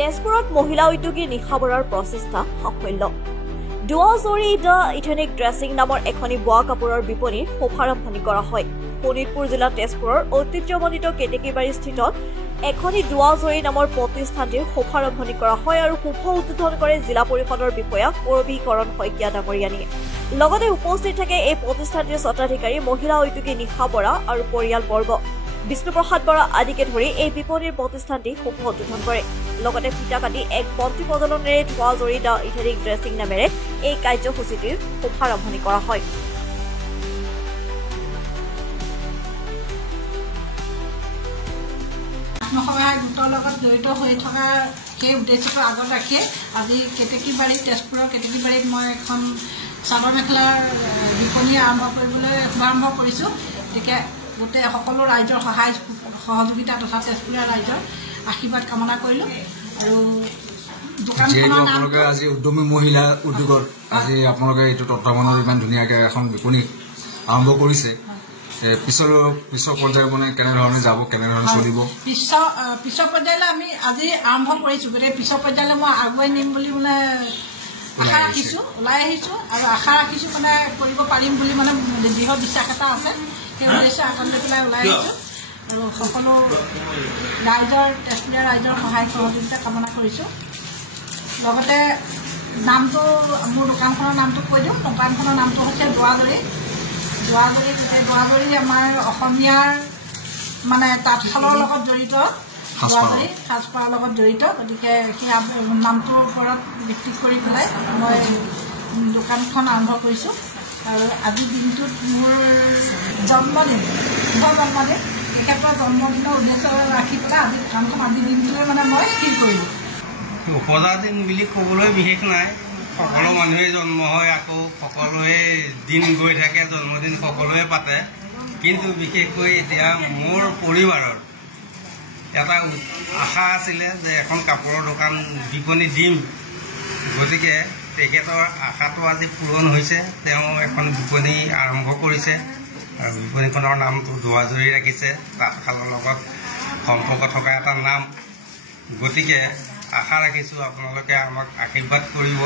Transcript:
তেজপুৰত মহিলা উদ্যোগী নিশা বৰাৰ প্ৰচেষ্টা সাফল্য। দুৱাজৰি দ্য ইথেনিক ড্ৰেছিং নামৰ এখনি বোৱা কাপোৰৰ বিপণীৰ শুভাৰম্ভণি কৰা হয়। শোণিতপুৰ জিলা তেজপুৰৰ ঐতিহ্যমণ্ডিত কেতেকীবাৰী স্থিত এখনি দুৱাজৰি নামৰ প্ৰতিষ্ঠানটিৰ শুভাৰম্ভণি কৰা হয় আৰু শুভ উদ্বোধন কৰে জিলা পৰিষদৰ বিষয়া কৰবীকৰণ শইকীয়া ডাঙৰীয়ানীয়ে। লগতে উপস্থিত থাকে এই প্ৰতিষ্ঠানটিৰ স্বত্বাধিকাৰী মহিলা উদ্যোগী নিশা বৰা আৰু পৰিয়ালবৰ্গ। বিষ্ণুপ্ৰসাদ বৰা আদিকে ধৰি এই বিপণীৰ প্ৰতিষ্ঠানটি শুভ উদ্বোধন কৰে। লগতে ফিতা কাটি এক বন্তি প্ৰজ্বলনেৰে দুৱাজৰি দ্য ইথেনিক ড্ৰেছিং নামেৰে এই কাৰ্যসূচীটিৰ শুভাৰম্ভণি কৰা হয়। আত্মসহায়ক গোটৰ লগত জড়িত হৈ থকা সেই উদ্দেশ্যক আগত ৰাখি আজি কেতেকীবাৰী তেজপুৰৰ কেতেকীবাৰীত মই এখন চাদৰ মেখেলাৰ বিপণী আৰম্ভ কৰিবলৈ শুভাৰম্ভ কৰিছোঁ। গতিকে গোটেই সকলো ৰাইজৰ সহায় সহযোগিতা তথা তেজপুৰীয়া ৰাইজৰ আশীৰ্বাদ কামনা কৰিলোঁ। আৰু দোকানখনৰ নাম আজি উদ্যমী মহিলা উদ্যোগত আজি আপোনালোকে এইটো তত্বাৱধানত ইমান ধুনীয়াকৈ এখন বিপণী আৰম্ভ কৰিছে। পিছৰ পৰ্যায় মানে কেনেধৰণে যাব, কেনেধৰণে চলিব? পিছৰ পৰ্যায়লৈ আমি আজি আৰম্ভ কৰিছোঁ। গতিকে পিছৰ পৰ্যায়লৈ মই আগুৱাই নিম বুলি মানে আশা ৰাখিছোঁ, ওলাই আহিছোঁ আৰু আশা ৰাখিছোঁ মানে কৰিব পাৰিম বুলি মানে দৃঢ় বিশ্বাস এটা আছে। সেই উদ্দেশ্যে আগত লৈ পেলাই ওলাই আহিছোঁ আৰু সকলো ৰাইজৰ তেজপুৰীয়া ৰাইজৰ সহায় সহযোগিতা কামনা কৰিছোঁ। লগতে নামটো মোৰ দোকানখনৰ নামটো কৈ দিওঁ। দোকানখনৰ নামটো হৈছে দুৱাজৰি। দুৱাজৰি আমাৰ অসমীয়াৰ মানে তাঁতশালৰ লগত জড়িত, দুৱাজৰি সাজপাৰৰ লগত জড়িত। গতিকে সেই নামটোৰ ওপৰত ভিত্তি কৰি পেলাই মই দোকানখন আৰম্ভ কৰিছোঁ। আৰু আজিৰ দিনটোত মোৰ জন্মদিন, তেখেতৰ জন্মদিনৰ উদ্দেশ্য ৰাখি পেলাই আজি দোকানখন আজিৰ দিনটোৱে মানে মই স্থিৰ কৰিলোঁ। উপজা দিন বুলি ক'বলৈ বিশেষ নাই। সকলো মানুহে জন্ম হয়, আকৌ সকলোৱে দিন গৈ থাকে, জন্মদিন সকলোৱে পাতে। কিন্তু বিশেষকৈ এতিয়া মোৰ পৰিবাৰৰ এটা আশা আছিলে যে এখন কাপোৰৰ দোকান বিপণী দিম। গতিকে তেখেতৰ আশাটো আজি পূৰণ হৈছে। তেওঁ এখন বিপণী আৰম্ভ কৰিছে আৰু বিপণীখনৰ নামটো দুৱাজৰি ৰাখিছে, তাঁতশালৰ লগত সম্পৰ্ক থকা এটা নাম। গতিকে আশা ৰাখিছোঁ আপোনালোকে আমাক আশীৰ্বাদ কৰিব।